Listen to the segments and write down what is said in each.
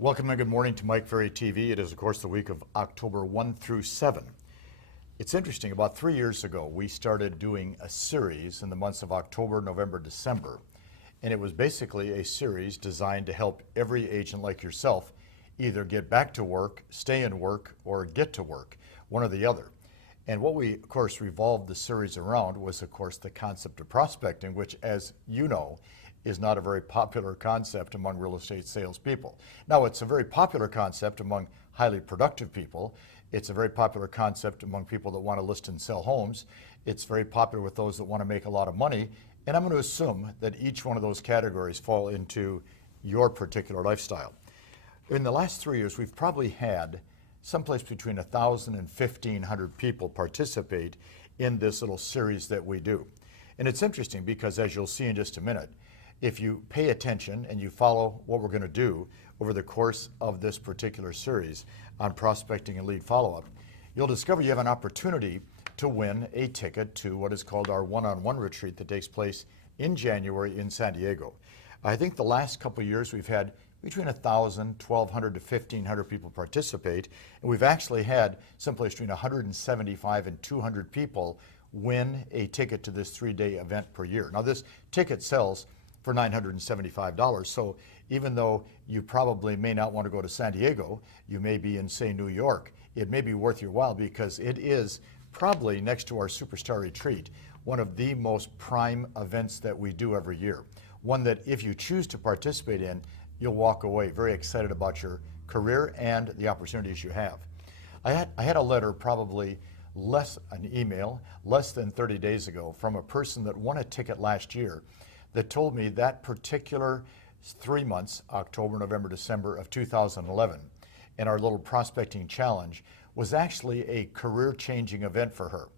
Welcome and good morning to Mike Ferry TV. It is, of course, the week of October 1 through 7. It's interesting, about 3 years ago, we started doing a series in the months of October, November, December. And it was basically a series designed to help every agent like yourself either get back to work, stay in work, or get to work, one or the other. And what we, of course, revolved the series around was, of course, the concept of prospecting, which, as you know, is not a very popular concept among real estate salespeople. Now, it's a very popular concept among highly productive people. It's a very popular concept among people that want to list and sell homes. It's very popular with those that want to make a lot of money. And I'm going to assume that each one of those categories fall into your particular lifestyle. In the last 3 years, we've probably had someplace between 1,000 and 1,500 people participate in this little series that we do. And it's interesting because, as you'll see in just a minute, if you pay attention and you follow what we're going to do over the course of this particular series on prospecting and lead follow-up, you'll discover you have an opportunity to win a ticket to what is called our one-on-one retreat that takes place in January in San Diego. I think the last couple of years we've had between 1,000, 1,200 to 1,500 people participate, and we've actually had someplace between 175 and 200 people win a ticket to this 3-day event per year. Now, this ticket sells for $975. So even though you probably may not want to go to San Diego, you may be in, say, New York, it may be worth your while because it is probably, next to our Superstar Retreat, one of the most prime events that we do every year. One that if you choose to participate in, you'll walk away very excited about your career and the opportunities you have. I had a letter, probably an email, less than 30 days ago from a person that won a ticket last year that told me that particular 3 months, October, November, December of 2011, and our little prospecting challenge was actually a career-changing event for her.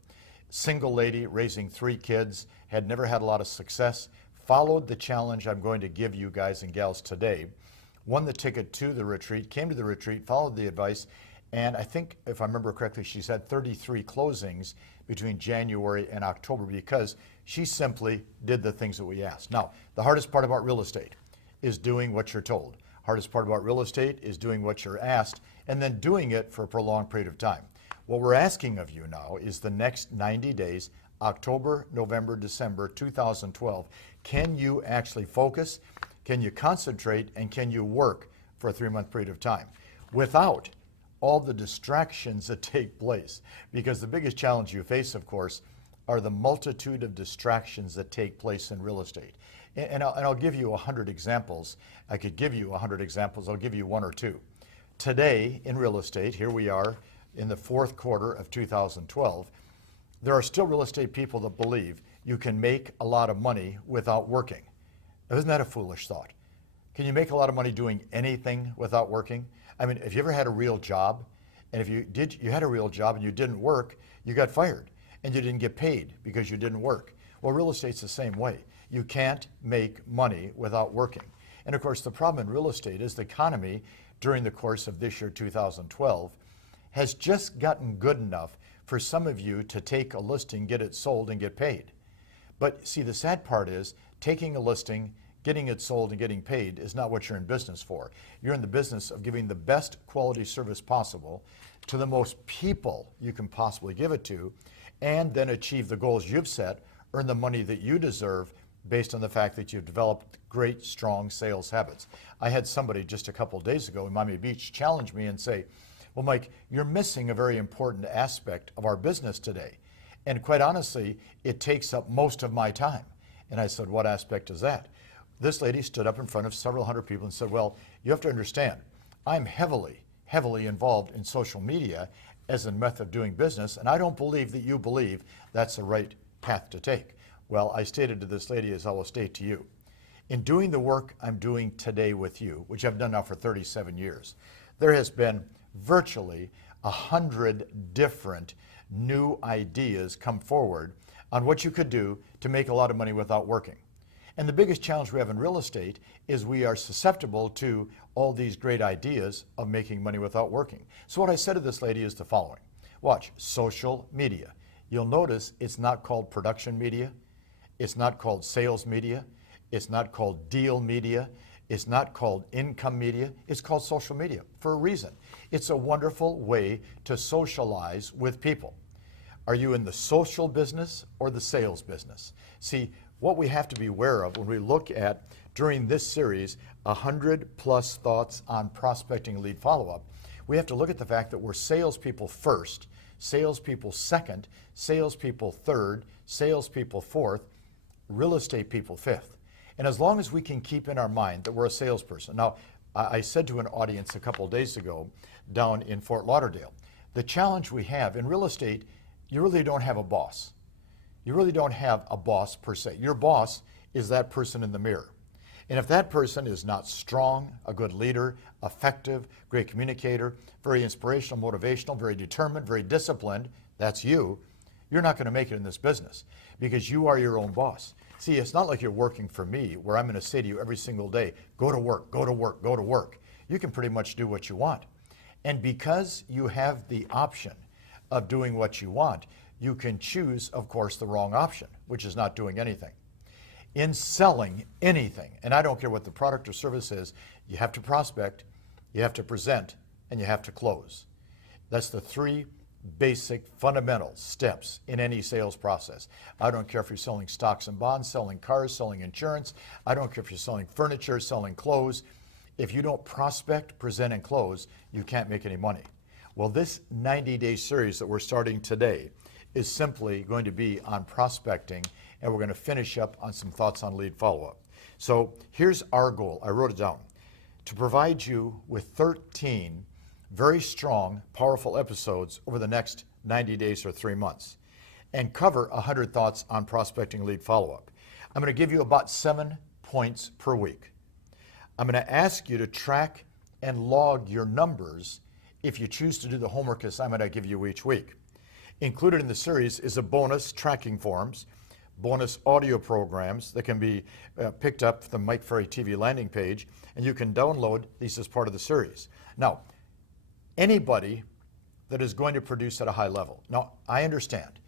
Single lady, raising 3 kids, had never had a lot of success, followed the challenge I'm going to give you guys and gals today, won the ticket to the retreat, came to the retreat, followed the advice, and I think, if I remember correctly, she's had 33 closings between January and October because she simply did the things that we asked. Now, the hardest part about real estate is doing what you're told. Hardest part about real estate is doing what you're asked and then doing it for a prolonged period of time. What we're asking of you now is the next 90 days, October, November, December 2012. Can you actually focus? Can you concentrate? And can you work for a 3-month period of time without all the distractions that take place? Because the biggest challenge you face, of course, are the multitude of distractions that take place in real estate. And I'll give you 100 examples. I could give you 100 examples. I'll give you 1 or 2. Today in real estate, here we are in the 4th quarter of 2012, there are still real estate people that believe you can make a lot of money without working. Now, isn't that a foolish thought? Can you make a lot of money doing anything without working? I mean, have you ever had a real job? And if you did, you had a real job and you didn't work, you got fired and you didn't get paid because you didn't work. Well, real estate's the same way. You can't make money without working. And of course, the problem in real estate is the economy during the course of this year, 2012, has just gotten good enough for some of you to take a listing, get it sold, and get paid. But see, the sad part is taking a listing, getting it sold, and getting paid is not what you're in business for. You're in the business of giving the best quality service possible to the most people you can possibly give it to, and then achieve the goals you've set, earn the money that you deserve based on the fact that you've developed great, strong sales habits. I had somebody just a couple of days ago in Miami Beach challenge me and say, well, Mike, you're missing a very important aspect of our business today. And quite honestly, it takes up most of my time. And I said, what aspect is that? This lady stood up in front of several hundred people and said, well, you have to understand, I'm heavily involved in social media as a method of doing business, and I don't believe that you believe that's the right path to take. Well, I stated to this lady, as I will state to you, in doing the work I'm doing today with you, which I've done now for 37 years, there has been virtually 100 different new ideas come forward on what you could do to make a lot of money without working. And the biggest challenge we have in real estate is we are susceptible to all these great ideas of making money without working. So what I said to this lady is the following. Watch, social media. You'll notice it's not called production media. It's not called sales media. It's not called deal media. It's not called income media, it's called social media for a reason. It's a wonderful way to socialize with people. Are you in the social business or the sales business? See, what we have to be aware of when we look at, during this series, 100+ thoughts on prospecting lead follow-up, we have to look at the fact that we're salespeople first, salespeople second, salespeople third, salespeople fourth, real estate people fifth. And as long as we can keep in our mind that we're a salesperson. Now, I said to an audience a couple of days ago down in Fort Lauderdale, the challenge we have in real estate, you really don't have a boss. You really don't have a boss per se. Your boss is that person in the mirror. And if that person is not strong, a good leader, effective, great communicator, very inspirational, motivational, very determined, very disciplined, that's you, you're not going to make it in this business because you are your own boss. See, it's not like you're working for me where I'm going to say to you every single day, go to work, go to work, go to work. You can pretty much do what you want. And because you have the option of doing what you want, you can choose, of course, the wrong option, which is not doing anything. In selling anything, and I don't care what the product or service is, you have to prospect, you have to present, and you have to close. That's the three basic fundamental steps in any sales process. I don't care if you're selling stocks and bonds, selling cars, selling insurance. I don't care if you're selling furniture, selling clothes. If you don't prospect, present, and close, you can't make any money. Well, this 90-day series that we're starting today is simply going to be on prospecting, and we're going to finish up on some thoughts on lead follow-up. So here's our goal. I wrote it down. To provide you with 13 very strong, powerful episodes over the next 90 days or 3 months and cover 100 thoughts on prospecting lead follow-up. I'm going to give you about 7 points per week. I'm going to ask you to track and log your numbers if you choose to do the homework assignment I give you each week. Included in the series is a bonus tracking forms, bonus audio programs that can be picked up from the Mike Ferry TV landing page, and you can download these as part of the series. Now, anybody that is going to produce at a high level. Now, I understand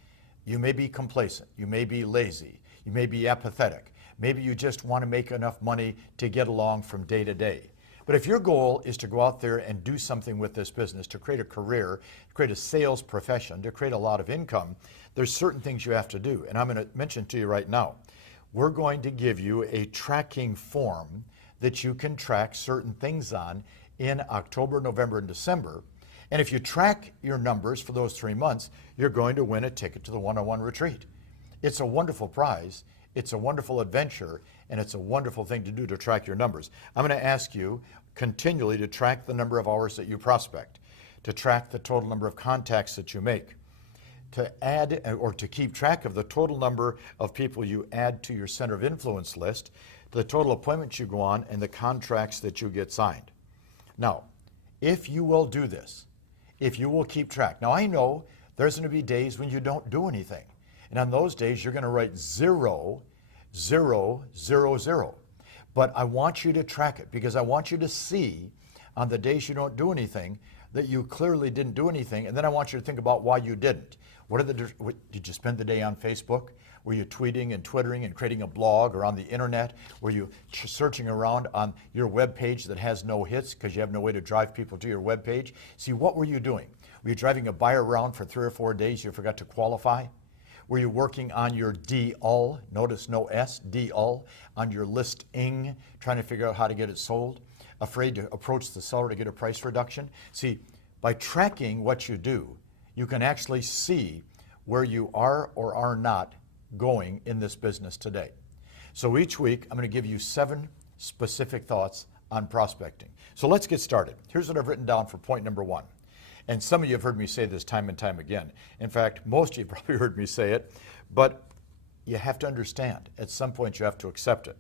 you may be complacent, you may be lazy, you may be apathetic, maybe you just want to make enough money to get along from day to day. But if your goal is to go out there and do something with this business, to create a career, create a sales profession, to create a lot of income, there's certain things you have to do. And I'm going to mention to you right now. We're going to give you a tracking form that you can track certain things on in October, November, and December. And if you track your numbers for those 3 months, you're going to win a ticket to the one-on-one retreat. It's a wonderful prize. It's a wonderful adventure, and it's a wonderful thing to do to track your numbers. I'm going to ask you continually to track the number of hours that you prospect, to track the total number of contacts that you make, to add or to keep track of the total number of people you add to your center of influence list, the total appointments you go on, and the contracts that you get signed. Now, if you will do this, if you will keep track. Now, I know there's going to be days when you don't do anything. And on those days, you're going to write 0, 0, 0, 0. But I want you to track it because I want you to see on the days you don't do anything that you clearly didn't do anything. And then I want you to think about why you didn't. Did you spend the day on Facebook? Were you tweeting and twittering and creating a blog or on the internet? Were you searching around on your web page that has no hits because you have no way to drive people to your web page? See, what were you doing? Were you driving a buyer around for 3 or 4 days you forgot to qualify? Were you working on your DUL, notice no S, DUL, on your listing, trying to figure out how to get it sold? Afraid to approach the seller to get a price reduction? See, by tracking what you do, you can actually see where you are or are not going in this business today. So each week, I'm going to give you 7 specific thoughts on prospecting. So let's get started. Here's what I've written down for point number 1. And some of you have heard me say this time and time again. In fact, most of you probably heard me say it, but you have to understand, at some point you have to accept it.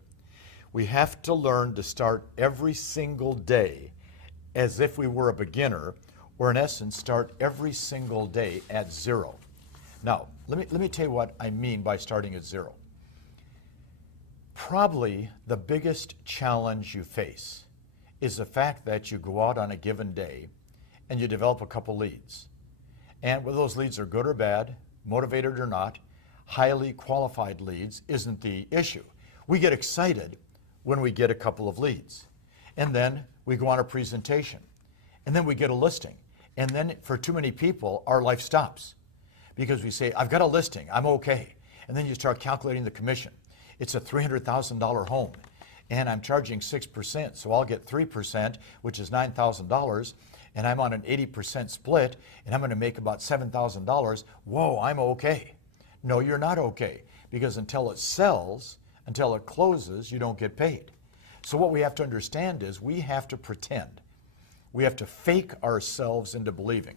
We have to learn to start every single day as if we were a beginner, or in essence, start every single day at 0. Now, let me tell you what I mean by starting at 0. Probably the biggest challenge you face is the fact that you go out on a given day and you develop a couple leads. And whether those leads are good or bad, motivated or not, highly qualified leads isn't the issue. We get excited when we get a couple of leads. And then we go on a presentation. And then we get a listing. And then for too many people, our life stops. Because we say, I've got a listing, I'm okay. And then you start calculating the commission. It's a $300,000 home. And I'm charging 6%, so I'll get 3%, which is $9,000. And I'm on an 80% split, and I'm going to make about $7,000. Whoa, I'm okay. No, you're not okay. Because until it sells, until it closes, you don't get paid. So what we have to understand is we have to pretend. We have to fake ourselves into believing.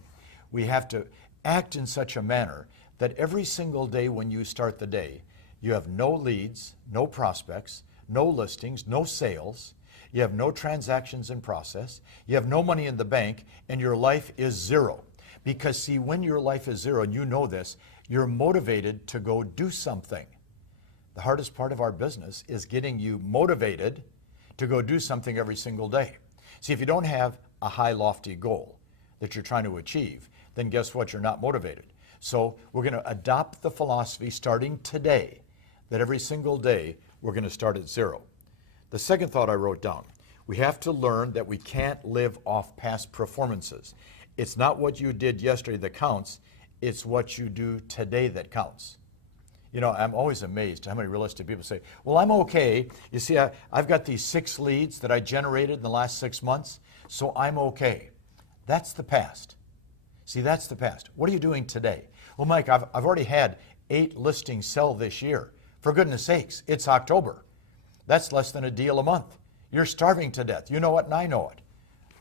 We have to act in such a manner that every single day when you start the day, you have no leads, no prospects, no listings, no sales, you have no transactions in process, you have no money in the bank, and your life is zero. Because see, when your life is zero, and you know this, you're motivated to go do something. The hardest part of our business is getting you motivated to go do something every single day. See, if you don't have a high, lofty goal that you're trying to achieve, then guess what? You're not motivated. So we're going to adopt the philosophy starting today that every single day we're going to start at zero. The second thought I wrote down, we have to learn that we can't live off past performances. It's not what you did yesterday that counts, it's what you do today that counts. You know, I'm always amazed how many real estate people say, well, I'm okay. You see, I've got these 6 leads that I generated in the last 6 months, so I'm okay. That's the past. See, that's the past. What are you doing today? Well, Mike, I've already had 8 listings sell this year. For goodness sakes, it's October. That's less than a deal a month. You're starving to death. You know it and I know it.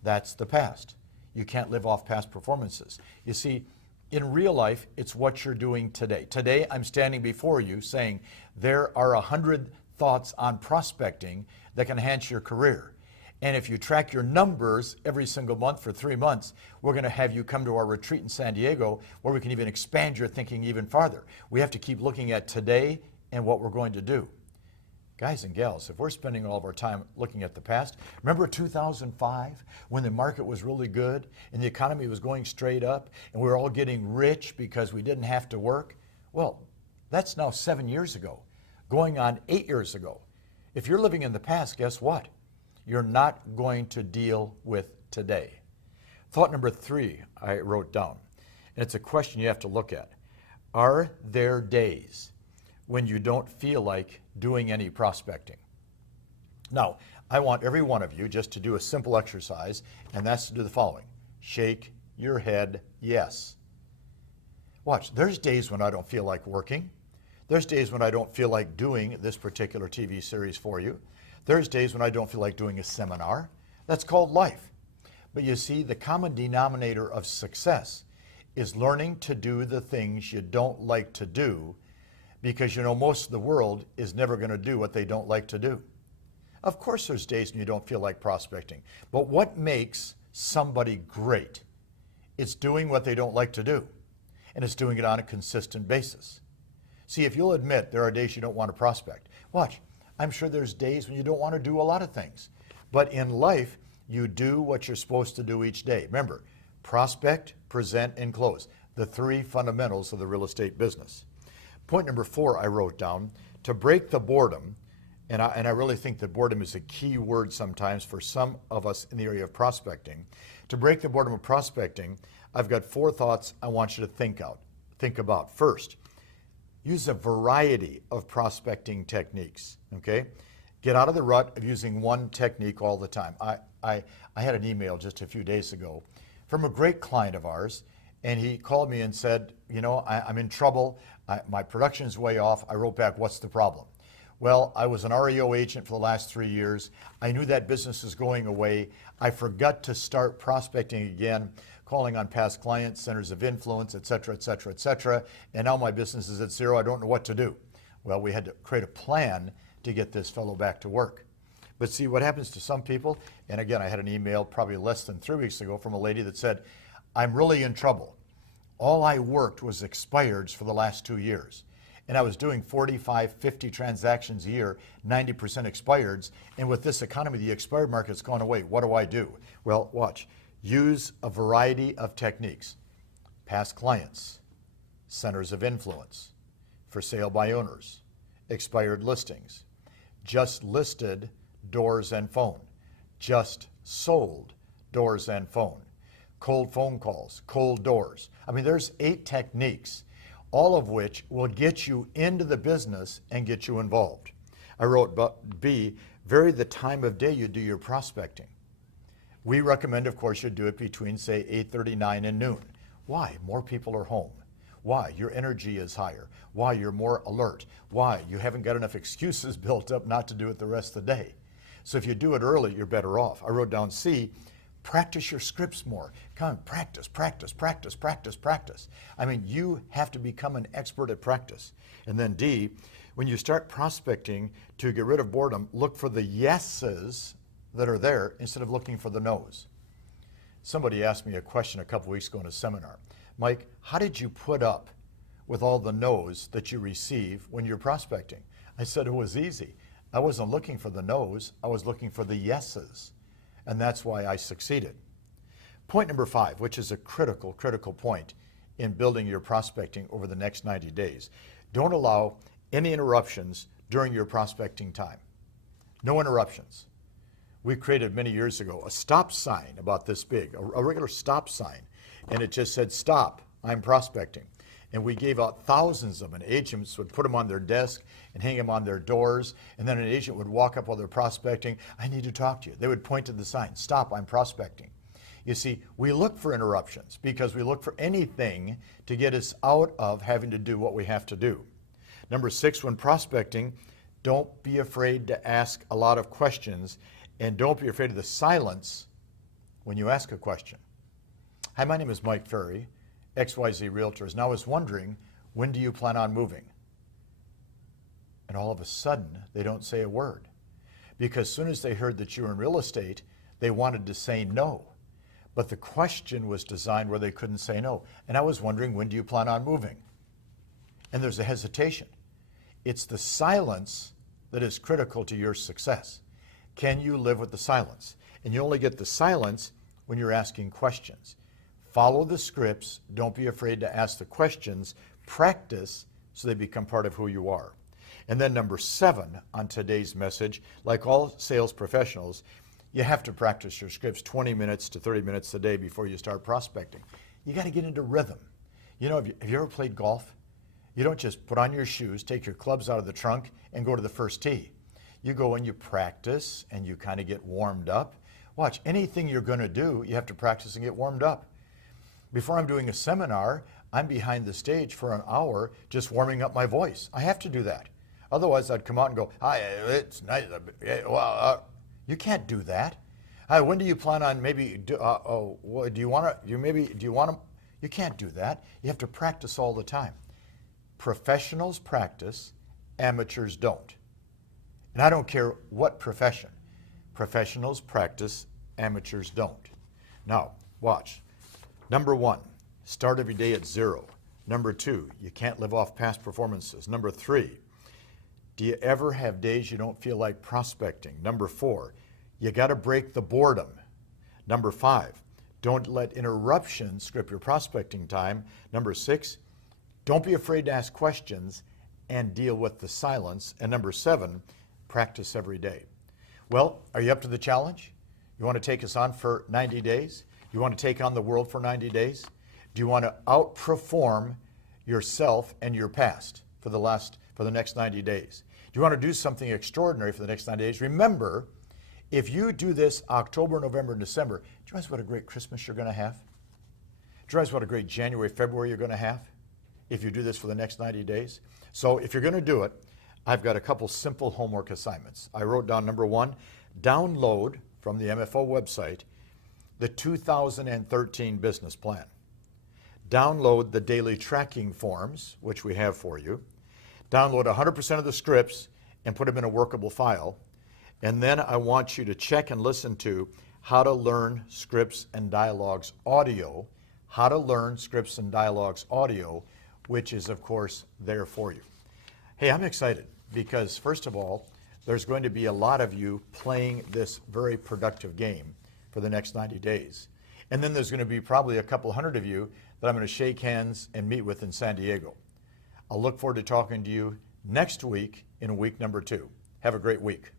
That's the past. You can't live off past performances. You see, in real life, it's what you're doing today. Today, I'm standing before you saying there are 100 thoughts on prospecting that can enhance your career. And if you track your numbers every single month for 3 months, we're going to have you come to our retreat in San Diego where we can even expand your thinking even farther. We have to keep looking at today and what we're going to do. Guys and gals, if we're spending all of our time looking at the past, remember 2005 when the market was really good and the economy was going straight up and we were all getting rich because we didn't have to work? Well, that's now 7 years ago, going on 8 years ago. If you're living in the past, guess what? You're not going to deal with today. Thought number 3 I wrote down, and it's a question you have to look at. Are there days when you don't feel like doing any prospecting? Now, I want every one of you just to do a simple exercise, and that's to do the following. Shake your head yes. Watch, there's days when I don't feel like working. There's days when I don't feel like doing this particular TV series for you. There's days when I don't feel like doing a seminar. That's called life. But you see, the common denominator of success is learning to do the things you don't like to do, because you know most of the world is never going to do what they don't like to do. Of course there's days when you don't feel like prospecting, but what makes somebody great? It's doing what they don't like to do, and it's doing it on a consistent basis. See, if you'll admit there are days you don't want to prospect, watch, I'm sure there's days when you don't want to do a lot of things, but in life, you do what you're supposed to do each day. Remember, prospect, present, and close, the 3 fundamentals of the real estate business. Point number 4 I wrote down, to break the boredom, and I really think that boredom is a key word sometimes for some of us in the area of prospecting. To break the boredom of prospecting, I've got 4 thoughts I want you to think about. First, use a variety of prospecting techniques, okay? Get out of the rut of using one technique all the time. I had an email just a few days ago from a great client of ours, and he called me and said, you know, I'm in trouble. My production's way off. I wrote back, what's the problem? Well, I was an REO agent for the last 3 years. I knew that business was going away. I forgot to start prospecting again, calling on past clients, centers of influence, et cetera, et cetera, et cetera. And now my business is at zero. I don't know what to do. Well, we had to create a plan to get this fellow back to work. But see, what happens to some people, and again, I had an email probably less than 3 weeks ago from a lady that said, I'm really in trouble. All I worked was expireds for the last 2 years. And I was doing 45, 50 transactions a year, 90% expireds. And with this economy, the expired market's gone away. What do I do? Well, watch. Use a variety of techniques. Past clients, centers of influence, for sale by owners, expired listings, just listed doors and phone, just sold doors and phone. Cold phone calls, cold doors. I mean, there's 8 techniques, all of which will get you into the business and get you involved. I wrote B, vary the time of day you do your prospecting. We recommend, of course, you do it between, say, 8:39 and noon. Why? More people are home. Why? Your energy is higher. Why? You're more alert. Why? You haven't got enough excuses built up not to do it the rest of the day. So if you do it early, you're better off. I wrote down C, practice your scripts more. Come on, practice, practice, practice, practice, practice. I mean, you have to become an expert at practice. And then D, when you start prospecting to get rid of boredom, look for the yeses that are there instead of looking for the no's. Somebody asked me a question a couple weeks ago in a seminar. Mike, how did you put up with all the no's that you receive when you're prospecting? I said it was easy. I wasn't looking for the no's, I was looking for the yeses. And that's why I succeeded. Point number 5, which is a critical point in building your prospecting over the next 90 days. Don't allow any interruptions during your prospecting time. No interruptions. We created many years ago a stop sign about this big, a regular stop sign, and it just said, stop, I'm prospecting. And we gave out thousands of them. Agents would put them on their desk and hang them on their doors, and then an agent would walk up while they're prospecting, I need to talk to you. They would point to the sign, stop, I'm prospecting. You see, we look for interruptions because we look for anything to get us out of having to do what we have to do. Number 6, when prospecting, don't be afraid to ask a lot of questions, and don't be afraid of the silence when you ask a question. Hi, my name is Mike Ferry, XYZ Realtors, and I was wondering, when do you plan on moving? And all of a sudden, they don't say a word. Because as soon as they heard that you were in real estate, they wanted to say no. But the question was designed where they couldn't say no. And I was wondering, when do you plan on moving? And there's a hesitation. It's the silence that is critical to your success. Can you live with the silence? And you only get the silence when you're asking questions. Follow the scripts. Don't be afraid to ask the questions. Practice so they become part of who you are. And then number 7 on today's message, like all sales professionals, you have to practice your scripts 20 minutes to 30 minutes a day before you start prospecting. You got to get into rhythm. You know, have you ever played golf? You don't just put on your shoes, take your clubs out of the trunk, and go to the first tee. You go and you practice, and you kind of get warmed up. Watch, anything you're going to do, you have to practice and get warmed up. Before I'm doing a seminar, I'm behind the stage for an hour just warming up my voice. I have to do that. Otherwise, I'd come out and go, hi, it's nice. You can't do that. Hi, when do you plan on maybe, do you want to, you can't do that. You have to practice all the time. Professionals practice, amateurs don't. And I don't care what profession. Professionals practice, amateurs don't. Now, watch. Number 1, start every day at 0. Number 2, you can't live off past performances. Number 3, do you ever have days you don't feel like prospecting? Number 4, you got to break the boredom. Number 5, don't let interruptions script your prospecting time. Number 6, don't be afraid to ask questions and deal with the silence. And number 7, practice every day. Well, are you up to the challenge? You want to take us on for 90 days? You want to take on the world for 90 days? Do you want to outperform yourself and your past for the next 90 days? Do you want to do something extraordinary for the next 90 days? Remember, if you do this October, November, and December, do you realize what a great Christmas you're going to have? Do you realize what a great January, February you're going to have if you do this for the next 90 days? So if you're going to do it, I've got a couple simple homework assignments. I wrote down number 1, download from the MFO website the 2013 business plan. Download the daily tracking forms, which we have for you. Download 100% of the scripts and put them in a workable file. And then I want you to check and listen to How to Learn Scripts and Dialogues audio. How to Learn Scripts and Dialogues audio, which is, of course, there for you. Hey, I'm excited because, first of all, there's going to be a lot of you playing this very productive game for the next 90 days. And then there's going to be probably a couple hundred of you that I'm going to shake hands and meet with in San Diego. I'll look forward to talking to you next week in week number 2. Have a great week.